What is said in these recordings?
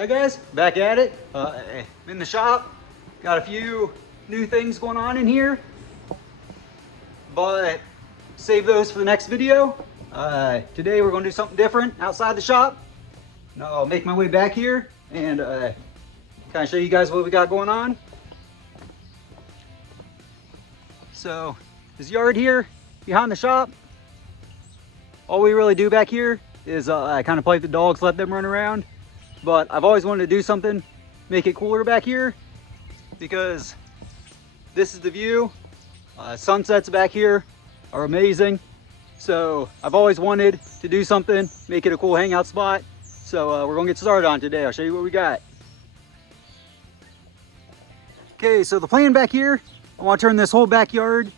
Hi guys, back at it. In the shop, got a few new things going on in here, but save those for the next video. Today we're going to do something different outside the shop. And I'll make my way back here and kind of show you guys what we got going on. So this yard here behind the shop, all we really do back here is kind of play with the dogs, let them run around. But I've always wanted to do something, make it cooler back here, because this is the view. Sunsets back here are amazing. So I've always wanted to do something, make it a cool hangout spot. So we're gonna get started on today. I'll show you what we got. Okay, so the plan back here, I want to turn this whole backyard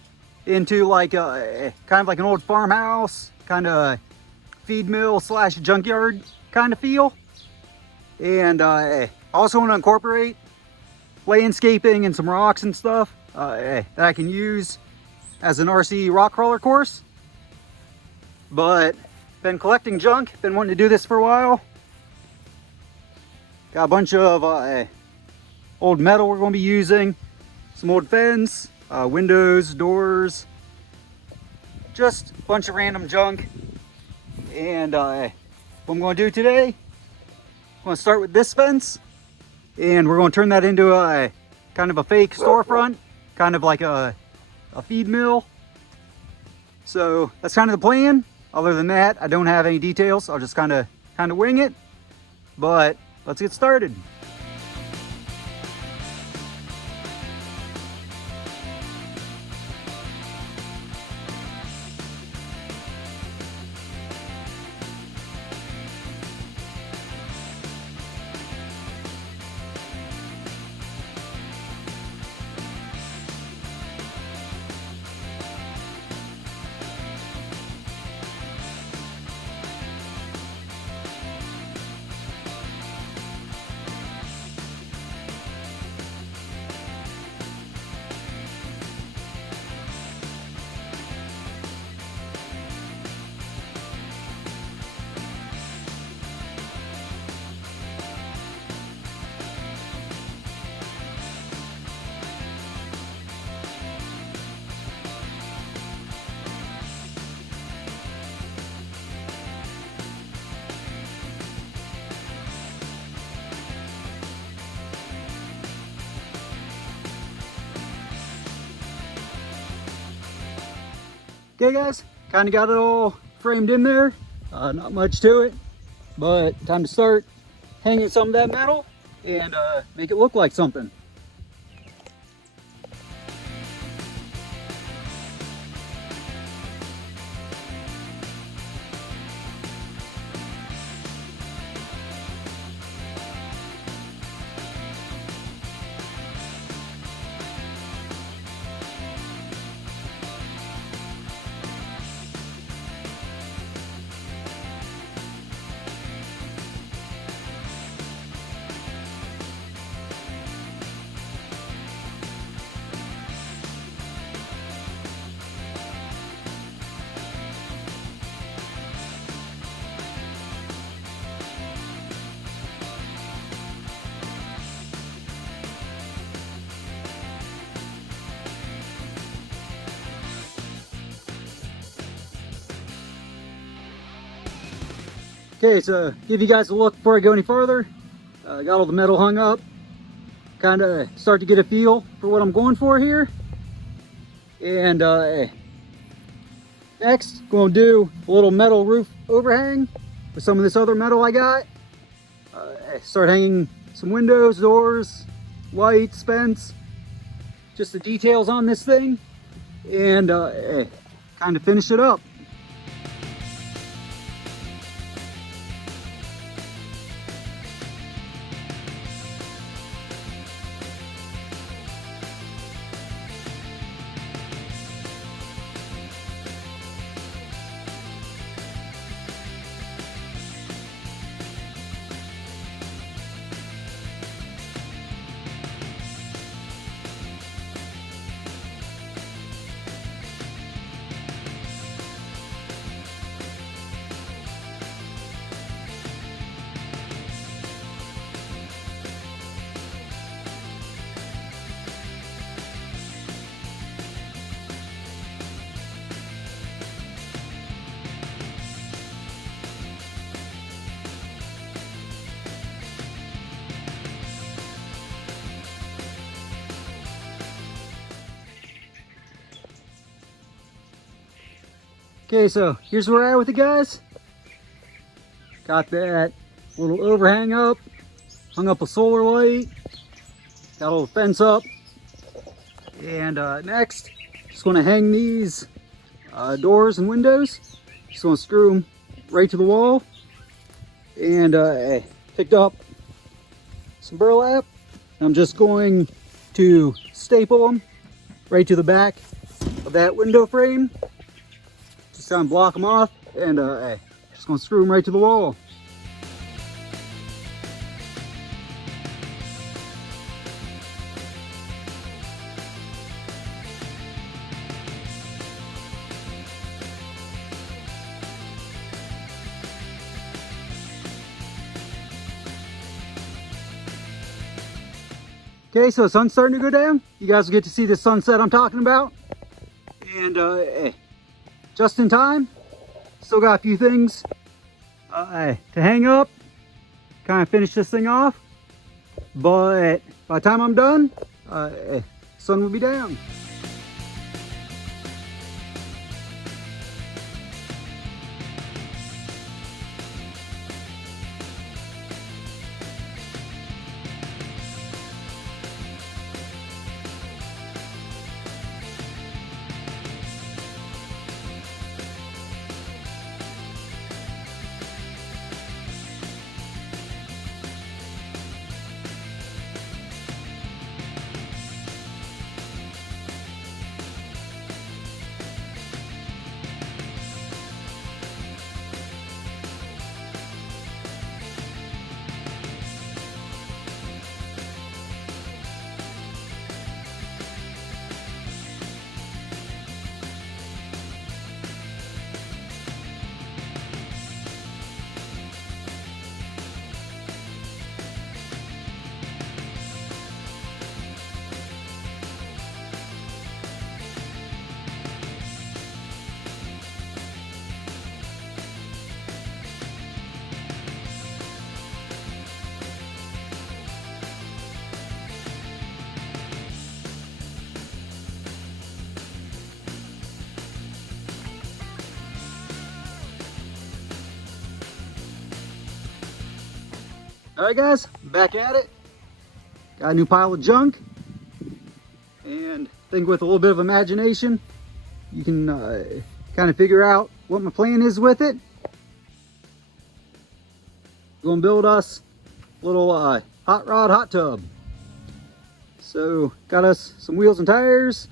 into like kind of like an old farmhouse, kind of feed mill slash junkyard kind of feel. And I also want to incorporate landscaping and some rocks and stuff that I can use as an RC rock crawler course. But been collecting junk, been wanting to do this for a while. Got a bunch of old metal we're going to be using, some old fence, windows, doors, just a bunch of random junk. And what I'm going to do today, I'm going to start with this fence, and we're going to turn that into a kind of a fake storefront, kind of like a feed mill. So that's kind of the plan. Other than that, I don't have any details. I'll just kind of wing it, but let's get started. Okay guys, kind of got it all framed in there. Not much to it, but time to start hanging some of that metal and make it look like something. Okay, so give you guys a look before I go any further. Got all the metal hung up. Kind of start to get a feel for what I'm going for here. And next, going to do a little metal roof overhang with some of this other metal I got. Start hanging some windows, doors, lights, fence, just the details on this thing, and kind of finish it up. Okay, so here's where we're at with it, guys. Got that little overhang up, hung up a solar light, got a little fence up, and next, just gonna hang these doors and windows. Just gonna screw them right to the wall, and I picked up some burlap. I'm just going to staple them right to the back of that window frame. Just try and block them off, and just gonna screw them right to the wall. Okay, so the sun's starting to go down. You guys will get to see the sunset I'm talking about. And just in time. Still got a few things to hang up. Kind of finish this thing off. But by the time I'm done, sun will be down. Alright guys, back at it. Got a new pile of junk. And I think with a little bit of imagination, you can kind of figure out what my plan is with it. We're going to build us a little hot rod hot tub. So got us some wheels and tires,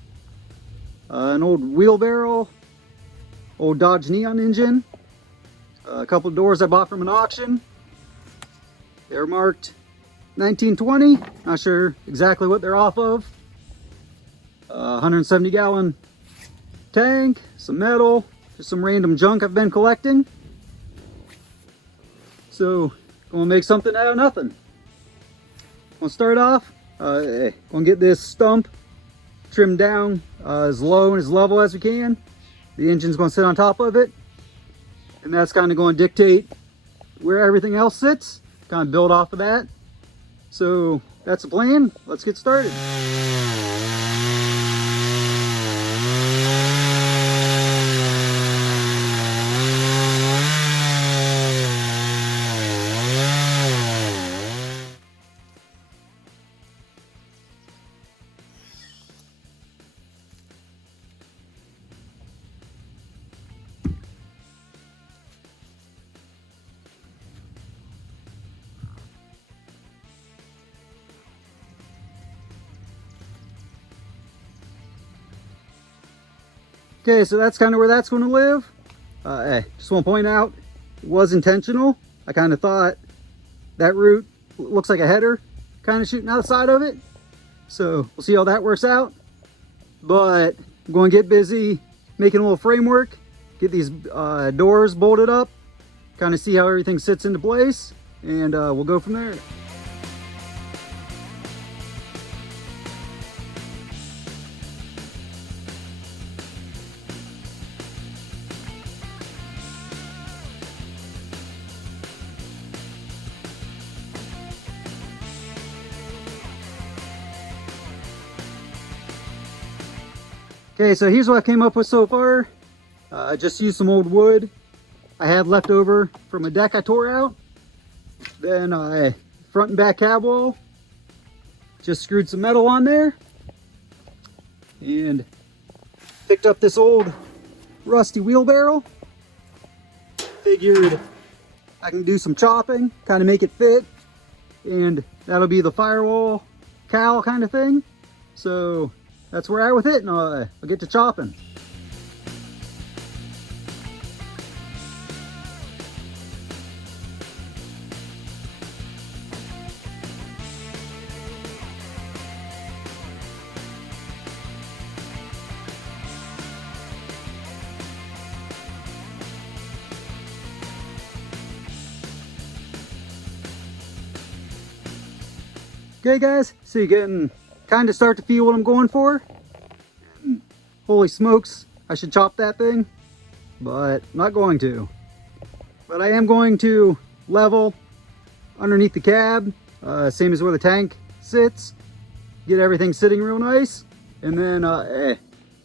an old wheelbarrow, old Dodge Neon engine, a couple of doors I bought from an auction. They're marked 1920, not sure exactly what they're off of. 170 gallon tank, some metal, just some random junk I've been collecting. So, gonna make something out of nothing. Gonna start off, gonna get this stump trimmed down as low and as level as we can. The engine's gonna sit on top of it, and that's kind of gonna dictate where everything else sits. Kind of build off of that. So that's the plan. Let's get started. Okay, so that's kind of where that's going to live. Just want to point out, it was intentional. I kind of thought that root looks like a header kind of shooting out the side of it. So we'll see how that works out. But I'm going to get busy making a little framework, get these doors bolted up, kind of see how everything sits into place, and we'll go from there. Okay, so here's what I came up with so far. I just used some old wood I had left over from a deck I tore out. Then I front and back cab wall. Just screwed some metal on there. And picked up this old rusty wheelbarrow. Figured I can do some chopping, kind of make it fit. And that'll be the firewall cowl kind of thing. So that's where I'm at with it, and I'll get to chopping. Okay guys, so you can kind of start to feel what I'm going for. Holy smokes, I should chop that thing, but I'm not going to. But I am going to level underneath the cab, same as where the tank sits. Get everything sitting real nice, and then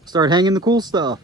start hanging the cool stuff.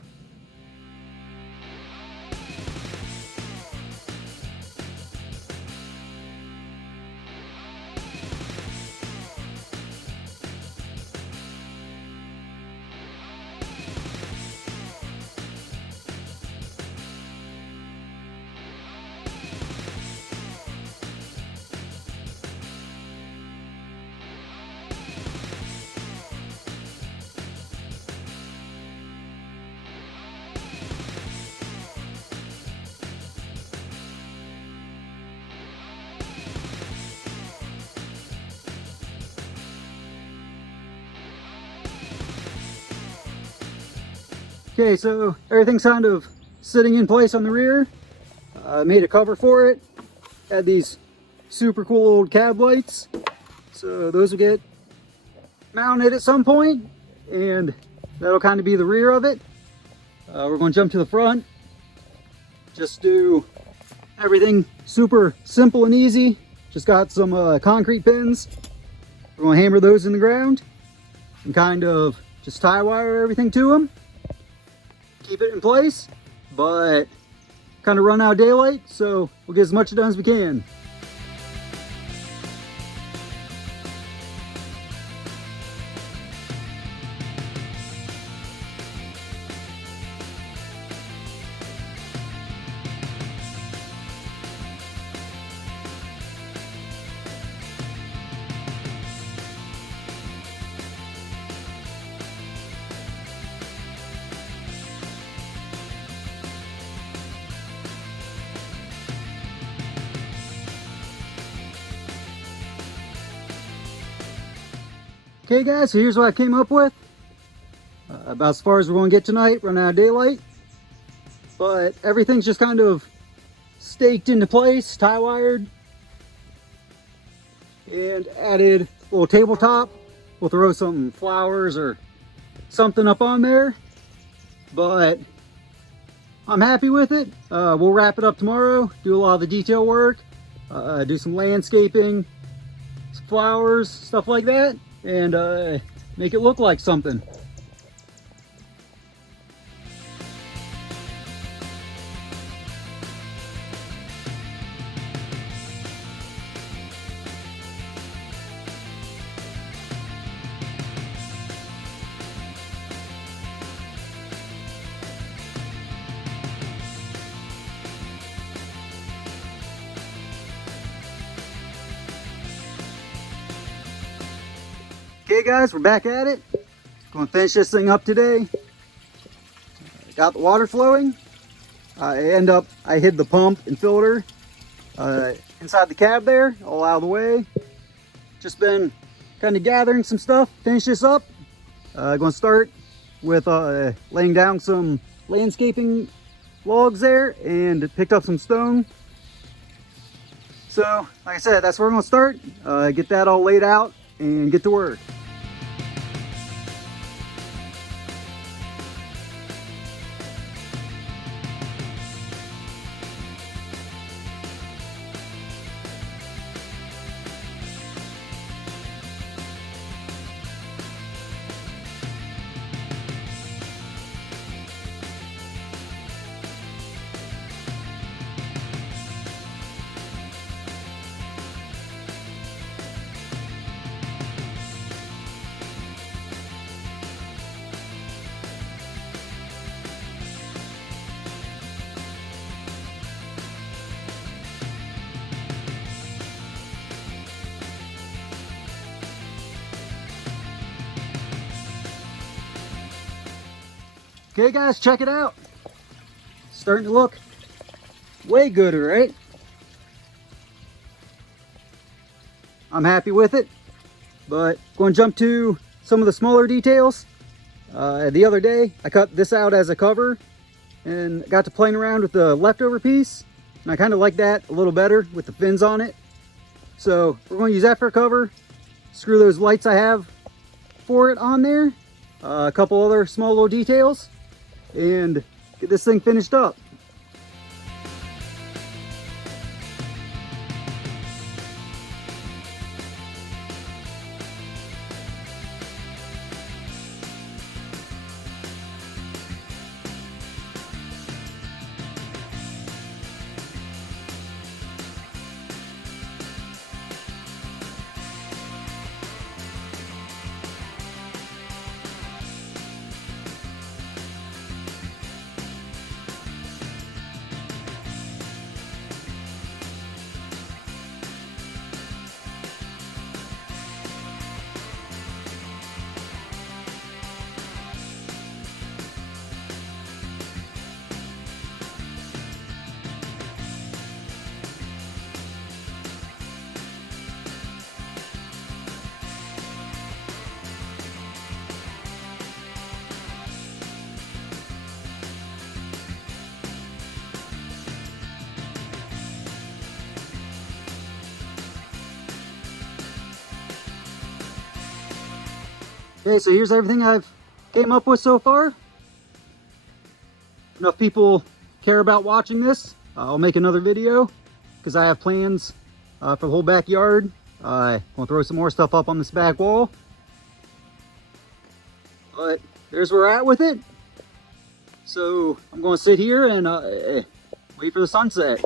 Okay, so everything's kind of sitting in place on the rear. Made a cover for it. Had these super cool old cab lights. So those will get mounted at some point, and that'll kind of be the rear of it. We're going to jump to the front. Just do everything super simple and easy. Just got some concrete pins. We're going to hammer those in the ground and kind of just tie wire everything to them. Keep it in place, but kind of run out of daylight, so we'll get as much done as we can. Okay guys, so here's what I came up with. About as far as we're going to get tonight, run out of daylight. But everything's just kind of staked into place, tie wired. And added a little tabletop. We'll throw some flowers or something up on there. But I'm happy with it. We'll wrap it up tomorrow, do a lot of the detail work, do some landscaping, some flowers, stuff like that. And make it look like something. Okay guys, we're back at it. Going to finish this thing up today. Got the water flowing. I hid the pump and filter inside the cab there, all out of the way. Just been kind of gathering some stuff, finish this up. Going to start with laying down some landscaping logs there and picked up some stone. So, like I said, that's where we're going to start. Get that all laid out and get to work. Okay guys, check it out. Starting to look way gooder, right? I'm happy with it, but going to jump to some of the smaller details. The other day, I cut this out as a cover and got to playing around with the leftover piece. And I kind of like that a little better with the fins on it. So we're going to use that for a cover. Screw those lights I have for it on there. A couple other small little details. And get this thing finished up. Okay, so here's everything I've came up with so far. Enough people care about watching this. I'll make another video because I have plans for the whole backyard. I want to throw some more stuff up on this back wall. But there's where we're at with it. So I'm going to sit here and wait for the sunset.